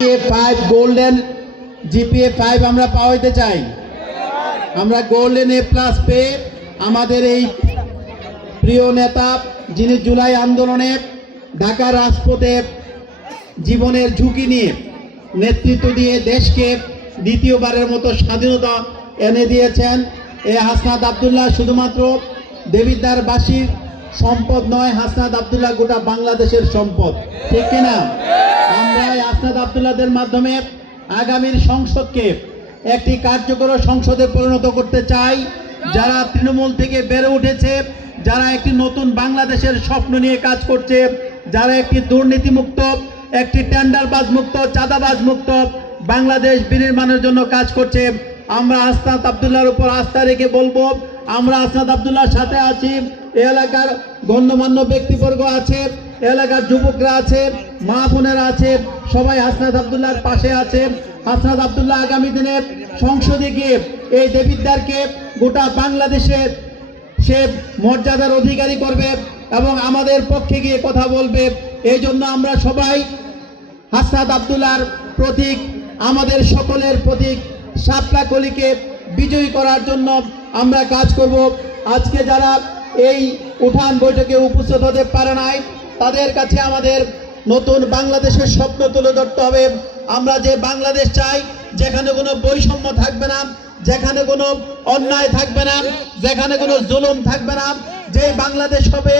GPA 5 golden GPA 5 আমরা পাওয়াইতে চাই। আমরা গোল্ডেন A+ পেয়ে আমাদের এই প্রিয় নেতা যিনি জুলাই আন্দোলনে ঢাকার রাজপথে জীবনের ঝুঁকি নিয়ে নেতৃত্ব দিয়ে দেশকে দ্বিতীয়বারের মতো স্বাধীনতা এনে দিয়েছেন, এই হাসনাত আব্দুল্লাহ শুধুমাত্র দেবিদ্বারবাসীর সম্পদ নয়, হাসনাত আব্দুল্লাহ গোটা বাংলাদেশের সম্পদ, ঠিক কিনা? আমরা হাসনাত আব্দুল্লাহদের মাধ্যমে আগামীর সংসদকে একটি কার্যকর সংসদে পরিণত করতে চাই। যারা তৃণমূল থেকে বেড়ে উঠেছে, যারা একটি নতুন বাংলাদেশের স্বপ্ন নিয়ে কাজ করছে, যারা একটি দুর্নীতিমুক্ত, একটি টেন্ডারবাজ মুক্ত, চাঁদাবাজ মুক্ত বাংলাদেশ বিনির্মাণের জন্য কাজ করছে, আমরা হাসনাত আব্দুল্লাহর উপর আস্থা রেখে বলবো, আমরা হাসনাত আব্দুল্লাহর সাথে আছি। এই এলাকার গণ্যমান্য ব্যক্তিবর্গ আছে, এলাকার যুবকরা আছে, মা বোনেরা আছে, সবাই হাসনাত আব্দুল্লাহর পাশে আছে। হাসনাত আব্দুল্লাহ আগামী দিনে সংসদে গিয়ে এই দেবিদ্বারকে গোটা বাংলাদেশে সে মর্যাদার অধিকারী করবে এবং আমাদের পক্ষে গিয়ে কথা বলবে। এই জন্য আমরা সবাই হাসনাত আব্দুল্লাহর প্রতীক, আমাদের সকলের প্রতীক শাপলা কলিকে বিজয়ী করার জন্য আমরা কাজ করব। আজকে যারা এই উঠান বৈঠকে উপস্থিত হতে পারে নাই, তাদের কাছে আমাদের নতুন বাংলাদেশের স্বপ্ন তুলে ধরতে হবে। আমরা যে বাংলাদেশ চাই, যেখানে কোনো বৈষম্য থাকবে না, যেখানে কোনো অন্যায় থাকবে না, যেখানে কোনো জুলুম থাকবে না, যে বাংলাদেশ হবে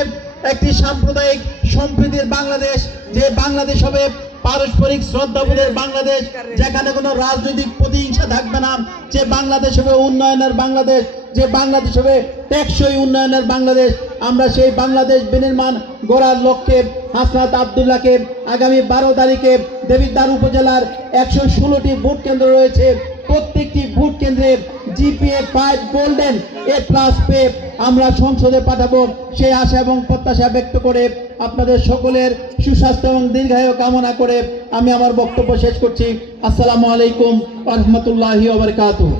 একটি সাম্প্রদায়িক সম্প্রীতির বাংলাদেশ, যে বাংলাদেশ হবে পারস্পরিক শ্রদ্ধাবোধের বাংলাদেশ, যেখানে কোনো রাজনৈতিক প্রতিহিংসা থাকবে না, যে বাংলাদেশ হবে উন্নয়নের বাংলাদেশ, যে বাংলাদেশ হবে টেকসই উন্নয়নের বাংলাদেশ। আমরা সেই বাংলাদেশ বিনির্মাণ গড়ার লক্ষ্যে হাসনাত আব্দুল্লাহকে আগামী 12 তারিখে দেবিদ্বার উপজেলার 116টি ভোট কেন্দ্র রয়েছে, প্রত্যেকটি ভোট কেন্দ্রে GPA 5 গোল্ডেন A+ পেয়ে আমরা সংসদে পাঠাবো, সেই আশা এবং প্রত্যাশা ব্যক্ত করে আপনাদের সকলের সুস্বাস্থ্য এবং দীর্ঘায়ু কামনা করে আমি আমার বক্তব্য শেষ করছি। আসসালামু আলাইকুম ওয়া রাহমাতুল্লাহি ওয়া বারাকাতুহু।